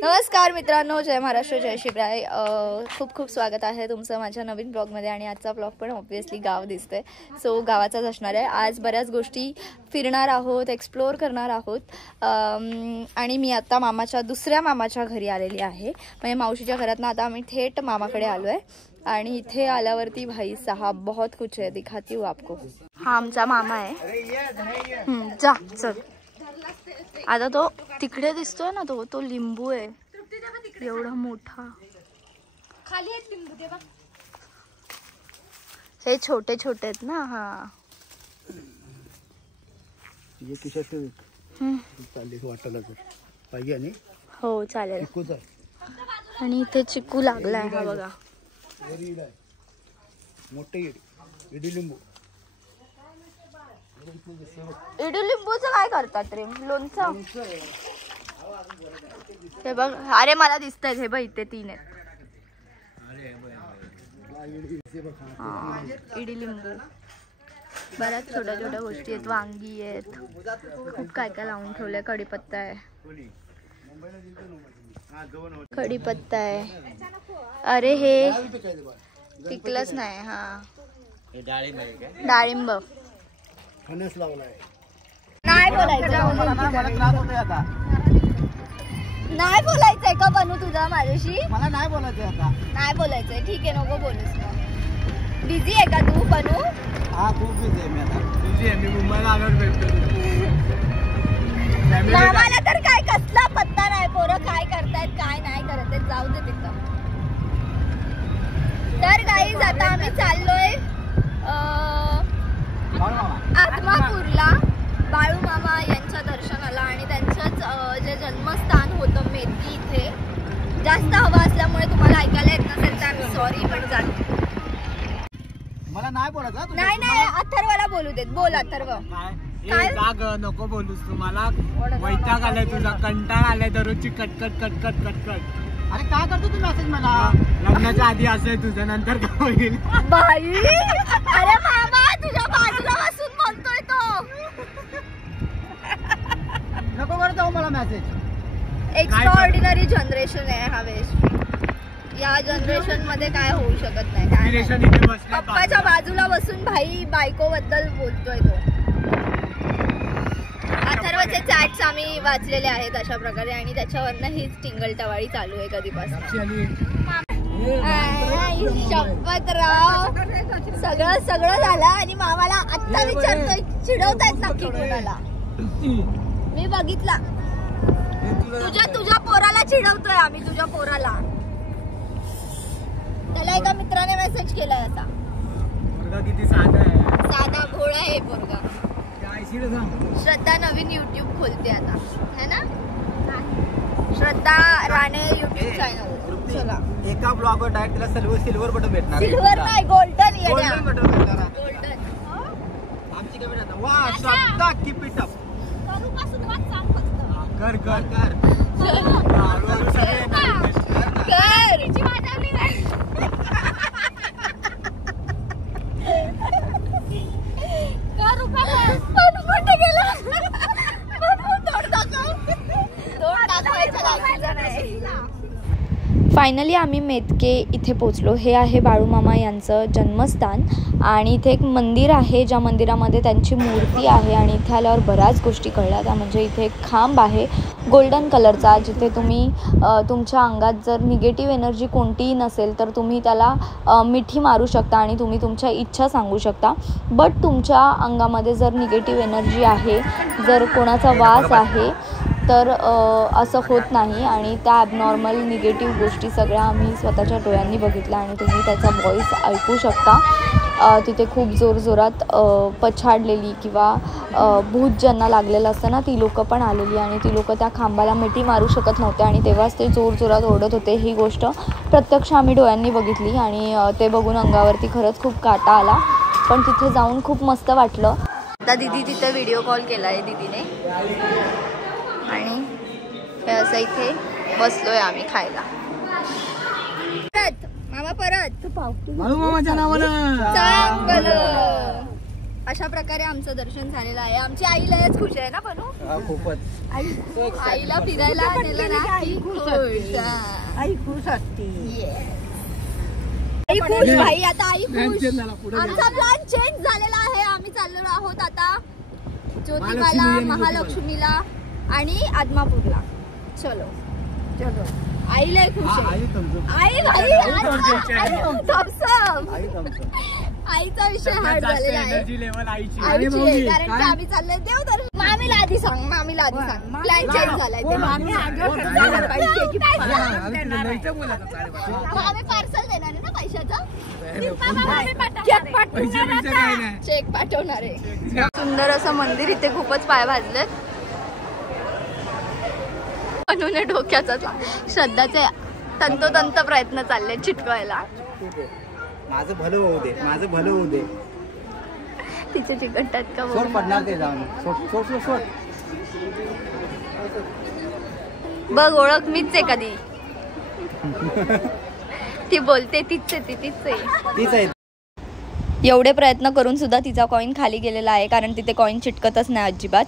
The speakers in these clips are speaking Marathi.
नमस्कार मित्रांनो, जय महाराष्ट्र, जय शिवराय. खूप खूप स्वागत आहे तुमचं माझ्या नवीन ब्लॉगमध्ये. आणि आजचा ब्लॉग पण ऑब्व्हियसली गाव दिसते, सो गावाचाच असणार आहे. आज बऱ्याच गोष्टी फिरणार आहोत, एक्सप्लोअर करणार आहोत. आणि मी आता दुसऱ्या मामाच्या घरी आलेली आहे. म्हणजे मावशीच्या घरातनं आता आम्ही थेट मामाकडे आलो आहे. आणि इथे आल्यावरती भाई साहब बहुत कुछ है, दिखाती हूँ आपको. हा आमचा मामा आहे. जा चल. आता तो तिकडे दिसतोय ना, तो लिंबू आहे एवढा मोठा. खाली आहेत लिंबू ते बघ. हे छोटे छोटे आहेत ना. हा ये किशात चालली वाटायला तर पाहिजे. आणि हो चालेल. आणि इथे चिकू लागलाय हा बघा. मोठे इडलिंबू. इडलिंबूचं काय करतात रे? लोणचं. हे बघ, अरे मला दिसतंय. हे बघ इथे 3 आहेत. इडलिंबू. बऱ्याच छोट्या छोट्या गोष्टी आहेत. वांगी आहेत, खूप काय काय लावून ठेवलंय. कढीपत्ता आहे, कढीपत्ता आहे. अरे हे पिकलंच नाही. हा डाळिंब. फणस लावलाय. नाही बोलायचंय का बनू तुझा माझ्याशी? मला नाही बोलायचंय आता. नाही बोलायचंय, ठीक आहे, नको बोलूस. मग बिझी आहे का तू बनू? हा खूप बिझी आहे मी आता. बिझी आहे मी. मुंबईला आल्यावर भेटतो. मामाला तर काय कसला पत्ता नाही. पोरं काय करतायत काय नाही करत आहेत, जाऊ दे तिथं. तर गाईज आता आम्ही चाललोय आत्मापूरला बाळू मामा यांच्या दर्शनाला. आणि त्यांचंच जे जन्मस्थान होतं मेदकी, इथे जास्त हवा असल्यामुळे तुम्हाला ऐकायला येत नसेल तर आम्ही सॉरी, पण जातो. मला नाही बोलायचं. नाही अथर्वला बोलू देत. बोल अथर्व. काय नको बोलूस तू. मला वैताग आलाय तुझा, कंटाळा आलाय दररोजची कटकट कटकट कटकट. अरे काय करतो तू मेसेज मला? लग्नाच्या आधी असं आहे तुझं, नंतर काय होईल बाई? अरे मामा तुझ्या बाजूला बसून बोलतोय तो. नको करत जाऊ मला मेसेज. एक्स्ट्राऑर्डिनरी जनरेशन आहे हा वेश. या जनरेशन मध्ये काय होऊ शकत नाही. पप्पाच्या बाजूला बसून भाई बायको बद्दल बोलतोय तो. अथर्वचे चॅट्स आम्ही वाचलेले आहेत अशा प्रकारे. आणि त्याच्यावरनं हीच टिंगलटवाळी चालू आहे कधीपासून. शपथ राव, सगळं झालं. आणि मामाला आत्ता विचारतोय चिडवतायत नक्की कोणाला. मी बघितला तुझ्या पोराला चिडवतोय आम्ही. तुझ्या पोराला. त्याला एका मित्राने मेसेज केलाय असा. किती साधा आहे. साधा भोळा आहे पोरगा. श्रद्धा नवीन युट्यूब खोलते आता, है ना? श्रद्धा राणे युट्यूब चॅनल. चला, एका ब्लॉगवर डायरेक्ट तिला सिल्वर बटन भेटणार. सिल्वर नाही, गोल्डन येणार. गोल्डन बटन भेटणार. गोल्डन. आमची कमी आता. वा श्रद्धा, कीप इट अप. कर कर कर फायनली आम्ही मेदके इथे पोचलो. हे आहे बाळूमामा यांचं जन्मस्थान. आणि इथे एक मंदिर आहे, ज्या मंदिरामध्ये त्यांची मूर्ती आहे. आणि इथे आल्यावर बऱ्याच गोष्टी कळल्या. त्या म्हणजे इथे एक खांब आहे गोल्डन कलरचा, जिथे तुम्ही तुमच्या अंगात जर निगेटिव्ह एनर्जी कोणतीही नसेल तर तुम्ही त्याला मिठी मारू शकता आणि तुम्ही तुमच्या इच्छा सांगू शकता. बट तुमच्या अंगामध्ये जर निगेटिव्ह एनर्जी आहे, जर कोणाचा वास आहे, तर असं होत नाही. आणि त्या ॲबनॉर्मल निगेटिव्ह गोष्टी सगळ्या आम्ही स्वतःच्या डोळ्यांनी बघितल्या. आणि तुम्ही त्याचा व्हॉईस ऐकू शकता. तिथे खूप जोरजोरात पछाडलेली किंवा भूत ज्यांना लागलेलं असतं ना, ती लोकं पण आलेली. आणि ती लोकं त्या खांबाला मिठी मारू शकत नव्हते आणि तेव्हाच ते जोरजोरात ओरडत होते. ही गोष्ट प्रत्यक्ष आम्ही डोळ्यांनी बघितली. आणि ते बघून अंगावरती खरंच खूप काटा आला. पण तिथे जाऊन खूप मस्त वाटलं. आता दिदी तिथं व्हिडिओ कॉल केला आहे दिदीने. आणि हे असं इथे बसलोय आम्ही खायला. मामा परत बाळू मामाच्या नावानं चांगलं. अशा प्रकारे आमचं दर्शन झालेलं आहे. आमची आई लयच खुश आहे ना बनू. खूपच. आईला फिरायला नेलं ना की खुश. आई खुश असते. आई खुश भाई. आता आई खुश. आमचा प्लॅन चेंज झालेला आहे. आम्ही चाललेलो आहोत आता ज्योतिबाला, महालक्ष्मीला आणि आदमापूरला. चलो चलो. आई लय खुश आहे. आई भाई आईचा विषय हार्ड झालेला आहे. आईची आहे कारण की आम्ही चाललोय देवदर्शन. मामीला आधी सांग, मामीला आधी सांग. प्लॅन चेंज झालाय. मामी पार्सल देणार आहे ना पैशाचं. चेक पाठवणार आहे. सुंदर असं मंदिर. इथे खूपच पाय भाजलेत. अनुने डोक्याचा श्रद्धाचे तंतोतंत प्रयत्न चालले चिटकवायला. माझं भलं होऊ दे, माझं भलं होऊ दे. तिचे चिकटतात का सोड पडणार ते जाऊन. सोड सोड सोड. बघ ओळख मीच आहे कधी. ती बोलते तीच आहे. तीच आहे. एवढे प्रयत्न करून सुद्धा तिचा कॉईन खाली गेलेला आहे कारण तिथे कॉईन चिटकतच नाही अजिबात.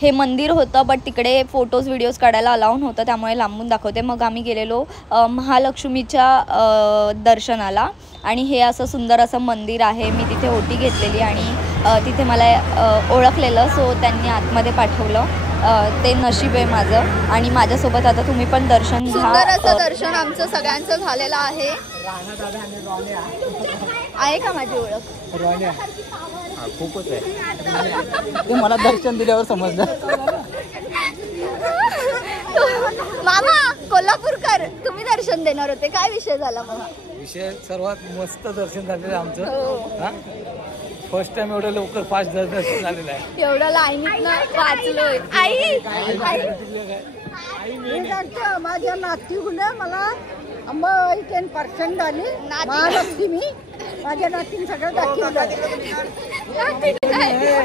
हे मंदिर होतं बट तिकडे फोटोज व्हिडिओज काढायला अलाउड होतं त्यामुळे लांबून दाखवते. मग आम्ही गेलेलो महालक्ष्मीच्या दर्शनाला आणि हे असं सुंदर असं मंदिर आहे. मी तिथे ओटी घेतलेली आणि तिथे मला ओळखलेलं सो त्यांनी आतमध्ये पाठवलं. ते नशीब आहे माझं. आणि माझ्यासोबत आता तुम्ही पण दर्शन घ्या. सुंदर असं दर्शन आमचं सगळ्यांचं झालेलं आहे. आहे का माझी ओळख? खूपच आहे. ते मला दर्शन दिल्यावर समजलं. मामा कोल्हापूरकर तुम्ही दर्शन देणार होते. काय विषय झाला मग? विषय सर्वात मस्त दर्शन झालेलं आमचं. फर्स्ट टाइम एवढं लवकर फास्ट दर्शन झालेलं आहे. एवढं लाईनीत वाचलोय. आई माझ्या नातीहून मला 10% झाली. महालक्ष्मी माझ्या नातीने सगळं दाखवलं.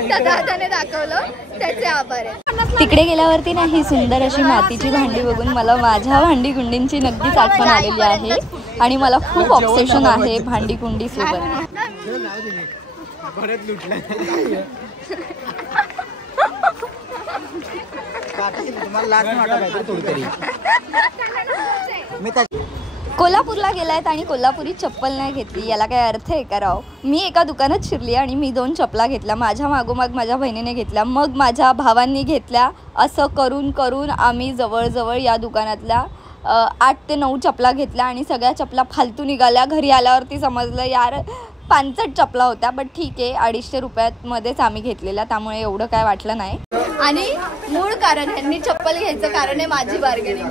दादाने दाखवलं त्याचे आभार आहे. तिकडे गेल्यावरती ना ही सुंदर अशी मातीची भांडी बघून मला माझ्या भांडी कुंडींची नक्कीच आठवण आलेली आहे आणि मला खूप ऑब्सेशन आहे भांडी कुंडी सोबत. कोल्हापूरला गेलायत आणि कोल्हापुरी चप्पल नाही घेतली. याला काय अर्थ आहे का राव? मी एका दुकानात शिरली आणि मी 2 चपला घेतल्या. माझ्या मागोमाग माझ्या बहिणीने घेतल्या, मग माझ्या भावांनी घेतल्या. असं करून करून आम्ही जवळजवळ या दुकानातल्या 8 ते 9 चपला घेतल्या आणि सगळ्या चपला फालतू निघाल्या. घरी आल्यावरती समजलं यार 65 चपला होत्या. बट ठीक आहे 250 रुपयामध्येच आम्ही घेतलेल्या त्यामुळे एवढं काय वाटलं नाही. आणि मूळ कारण ह्यांनी चप्पल घ्यायचं कारण आहे माझी बार्गेनिंग.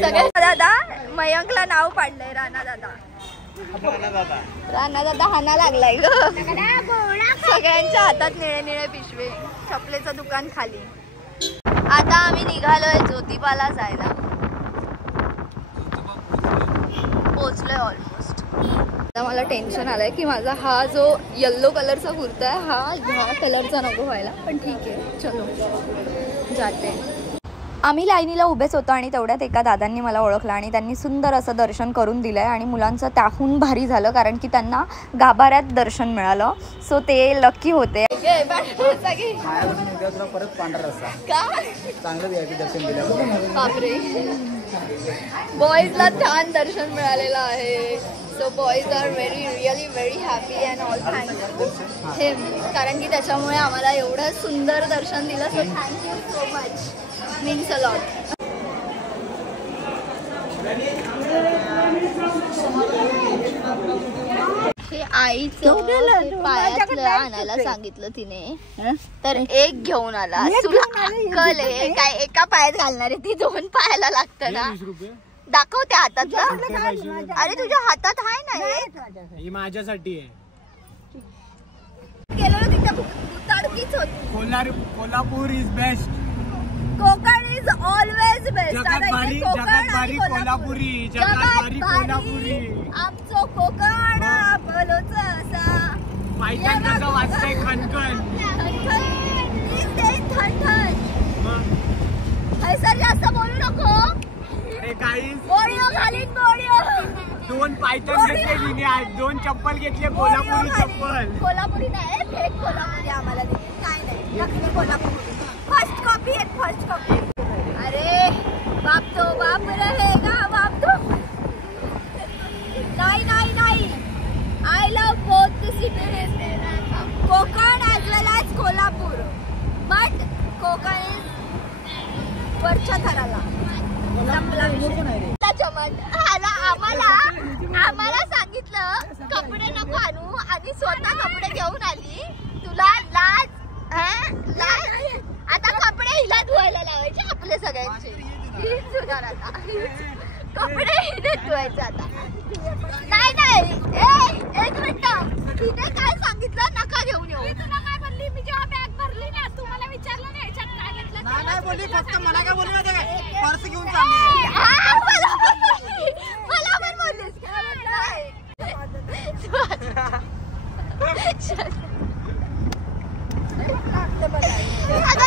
सगळ्या दादा मयंकला नाव पाडलंय राणा दादा. राणा दादा हाना लागलाय ग. सगळ्यांच्या हातात निळे निळे पिशवे. चपलेचं दुकान खाली. आता आम्ही निघालोय ज्योतिबाला जायला. पोचलोय ऑलमोस्ट. आता मला टेन्शन आलंय की माझा हा जो येल्लो कलरचा कुर्ता आहे हा कलरचा नको व्हायला. पण ठीक आहे चलो जाते. आम्ही लाईनीला उभेच होतो आणि तेवढ्यात एका दादांनी मला ओळखलं आणि त्यांनी सुंदर असं दर्शन करून दिलं आहे. आणि मुलांचं त्याहून भारी झालं कारण की त्यांना गाभाऱ्यात दर्शन मिळालं. सो ते लकी होते. परत पांढरा रस्ता चांगलं दर्शन दिलं. बापरे बॉईजला छान दर्शन मिळालेलं आहे. So boys are really very happy and all thanks him कारण की त्याच्यामुळे आम्हाला एवढं सुंदर दर्शन दिलं. सो thank you so much. Means a lot. हे आईचं पायातलं आणायला सांगितलं तिने तर एक घेऊन आला. तुला अक्कल आहे काय? एका पायात घालणार आहे ती 2 पायाला लागतं ना. दाखवते हातात. अरे तुझ्या हातात आहे ना. ही माझ्यासाठी आहे. गेलो तिथे भुताडकीच होती. Kolhapur is best. Konkan is always best. जगात भारी कोल्हापुरी. जगात भारी कोल्हापुरी. आमचं कोकण बोलोच असा पायथन कसं वाजतंय खणखण. सर जास्त बोलू नको. अरे गाईस बोडिओ घालीन बोडिओ. तू 2 पायथन घेतले तिने आज, 2 चप्पल घेतले, कोल्हापुरी चप्पल. कोल्हापुरी नाही, फेक कोल्हापुरी आम्हाला दिली. काय नाही, नकली कोल्हापुरी. फर्स्ट कॉपी आहे, फर्स्ट कॉपी. अरे बाप तो बाप रहेगा, बाप तो. नाही नाही नाही. I love both the cities, Konkan as well as Kolhapur. But Konkan is वरच्या थराला. आम्हाला सांगितलं कपडे नको आणू आणि स्वतः कपडे घेऊन आली. तुला लाज लाज. आता कपडे हिला धुवायला लावायचे आपले सगळ्यांचे. कपडे हिने धुवायचे आता. नाही नाही, एक मिनिट. तिने काय सांगितलं, नका घेऊन येऊ. तुला काय बोलली मी जेव्हा बॅग भरली ना, तुम्हाला विचारलं नाही याच्यात काय घेतलं. नाही बोलली, फक्त मला काय बोलली माहिती काय, पर्स घेऊन मला पण बोललीस.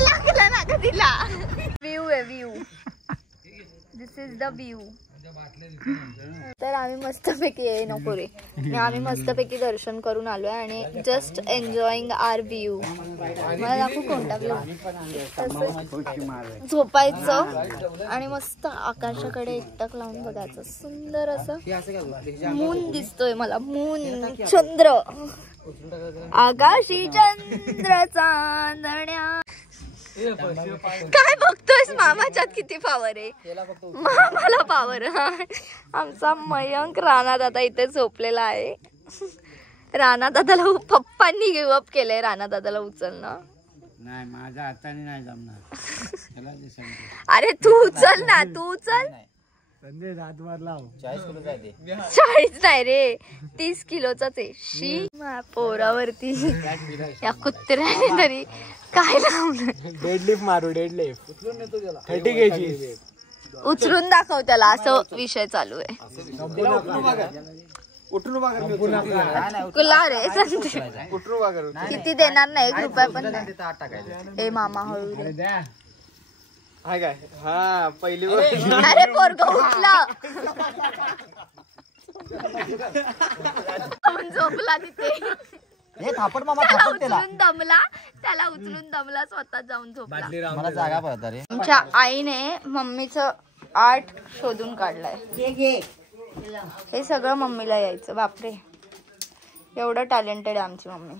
लागलं ना ग तिला. व्ह्यू आहे, view. This is the view. तर आम्ही मस्तपैकी नको रे, आम्ही मस्तपैकी दर्शन करून आलोय आणि जस्ट एन्जॉईंग आर व्ह्यू. मला दाखवू कोणता व्ह्यू. झोपायचं आणि मस्त आकाशाकडे एकटक लावून बघायचं. सुंदर असं मून दिसतोय मला, मून, चंद्र, आकाशी चंद्र चांदण्या. काय बघतोयस, मामाच्यात किती पावर आहे. मामाला पावर. आमचा मयंक राणा दादा इथे झोपलेला आहे. राणा दादाला पप्पांनी गिव्ह अप केलंय राणा दादाला उचलणं. नाही, माझ्या हाताने नाही जमणार. अरे तू उचल ना, तू उचल. 40 नाही रे, 30 किलोचाच आहे. शी पोरावरती या कुत्र्याने तरी काय लावलं. डेडलिफ्ट मारू, डेडलिफ्ट 30 kg उचलून दाखव त्याला, असं विषय चालू आहे. कुला रे किती देणार नाही, 1 रुपया पण नाही. ए मामा हळू रे. काय हा पहिली अरे पोरगं उठलं. झोपला तिथे. उचलून दमला स्वतः जाऊन झोपला. मला जागा पडता रे. आमच्या आईने मम्मीचं आर्ट शोधून काढलंय. हे सगळं मम्मीला यायचं. बापरे, एवढं टॅलेंटेड आहे आमची मम्मी.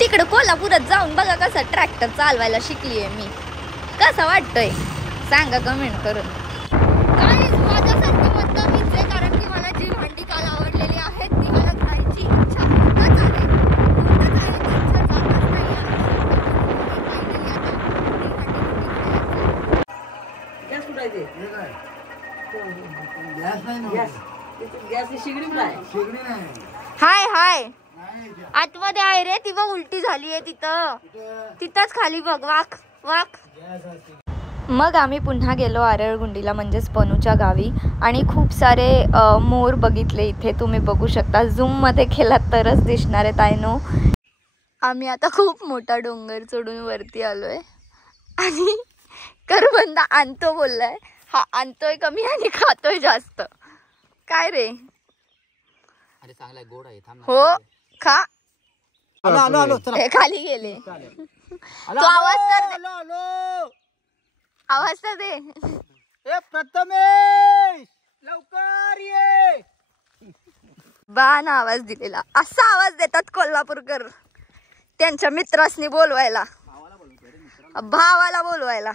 तिकडं कोल्हापुरात जाऊन बघा कसं ट्रॅक्टर चालवायला शिकलीये मी. कसं वाटतंय सांगा कमेंट करून. काय माझ्यासारखी मतदान विचार, कारण की मला जी भांडी काल आवडलेली आहेत ती मला खायची इच्छा खूपच आहे. हाय हाय, आतमध्ये आहे रे ती. बघ उलटी झालीये तिथं, तिथंच खाली बघ. वाक वाक. मग आम्ही पुन्हा गेलो आरळगुंडीला, म्हणजेच पनूच्या गावी. आणि खूप सारे मोर बघितले इथे. तुम्ही बघू शकता, झूममध्ये केलात तरच दिसणार आहेत. I know. आम्ही आता खूप मोठा डोंगर चढून वरती आलोय आणि करबंदा आणतो बोललाय. हा आणतोय कमी आणि खातोय जास्त. काय रे, अरे चांगला गोड आहे. हो खा. आलो खाली गेले. तो आवाज तर आवाज तर दे. प्रथमेश लवकर ये. बाण आवाज दिलेला. असा आवाज देतात कोल्हापूरकर त्यांच्या मित्रांनी बोलवायला, भावाला बोलवायला.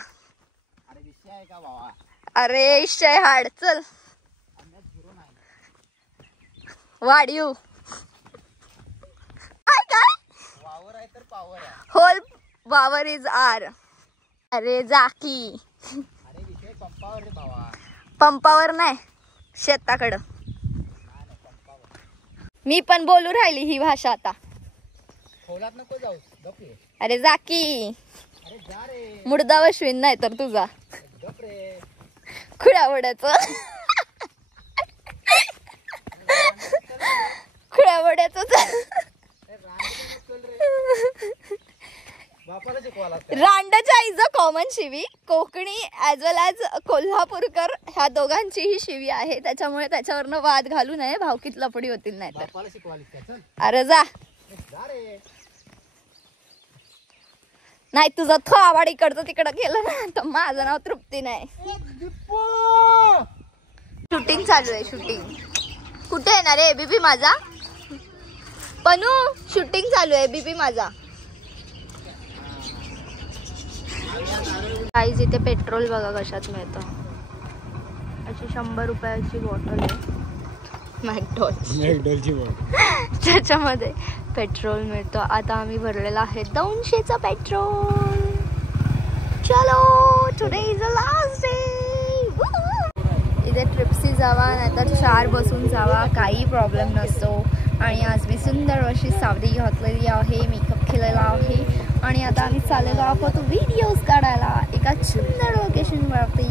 अरे इशय हाड. चल वाढीव. काय होल वावर इज आर. अरे जाकी. पंपावर नाही, शेताकडं. मी पण बोलू राहिली ही भाषा आता. अरे जाकी, मुडदा वश्विन नाही तर तुझा खुळ्यावड्याचं. खुळ्यावड्याचं बापाला रांडच्या इज अ कॉमन शिवी. कोकणी ॲज वेल ॲज कोल्हापूरकर ह्या दोघांचीही शिवी आहे. त्याच्यामुळे त्याच्यावरनं वाद घालू नये, भावकीत लफडी होतील नाही तर. अरे जा नाही, तुझं थोबाड इकडचं तिकडं केलं ना तर माझं नाव तृप्ती नाही. शूटिंग चालू आहे. शूटिंग कुठे येणार आहे बीबी माझा? पनू शूटिंग चालू आहे बीबी माझा. गाईज इथे पेट्रोल बघा कशात मिळतं. अशी 100 रुपयाची बॉटल आहे मॅकडॉलची बॉटल, त्याच्यामध्ये पेट्रोल मिळतं. आता आम्ही भरलेला आहे 200चं पेट्रोल. चलो today is the last day. इथे ट्रिप्सी जावा नाहीतर 4 बसून जावा, काही प्रॉब्लेम नसतो. आणि आज मी सुंदर अशी सावली घातलेली आहे, मेकअप केलेला आहे आणि आता आम्ही चाललेलो आहोत व्हिडिओज काढायला एका सुंदर लोकेशनवरती.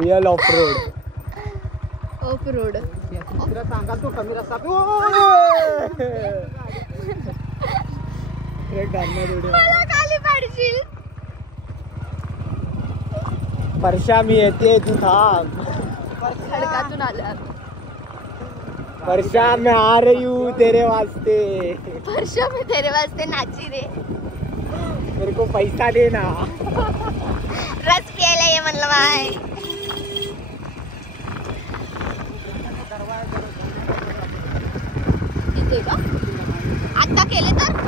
Real off road. Off road सांगाल तो कमी रस्ता. मला खाली पाडशील. परशा मी येते तू थांब. खडकातून आल्या. परशा मैं आ रही हूँ तेरे वास्ते. वर्षा में तेरे वास्ते नाची रे. मेरे को पैसा देना. रस केलं ये म्हणलं बाय. इथे का आता केले तर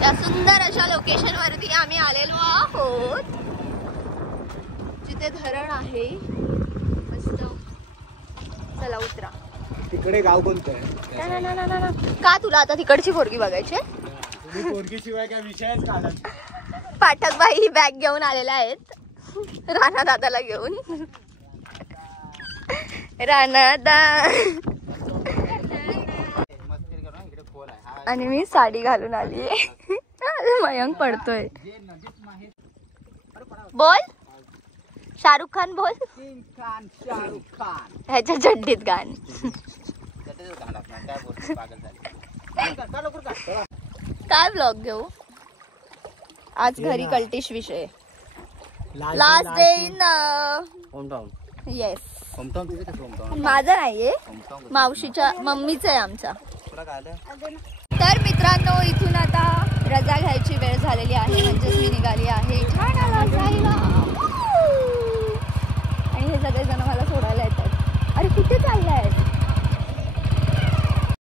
त्या सुंदर अशा लोकेशन वरती आम्ही आलेलो आहोत जिथे धरण आहे मस्त. चला उतरा. तिकडे गाव कोणतं आहे? ना का तुला आता तिकडची पोरगी बघायची? पोरगी शिवाय काय विषयच काढत. पाठक बाई बॅग घेऊन आलेल्या आहेत राणा दादाला घेऊन. राणा दा आणि मी साडी घालून आली आहे. मयंक पडतोय. बोल शाहरुख खान बोल. शाहरुख खान ह्याच्या चड्डीत गाण. काय ब्लॉग घेऊ आज? घरी कल्टिश विषय. Last day in hometown. Yes. Hometown तुझे कसं होमटाउन? माझं नाहीये, मावशीच्या मम्मीचं आहे आमच्या. तर मित्रांनो इथून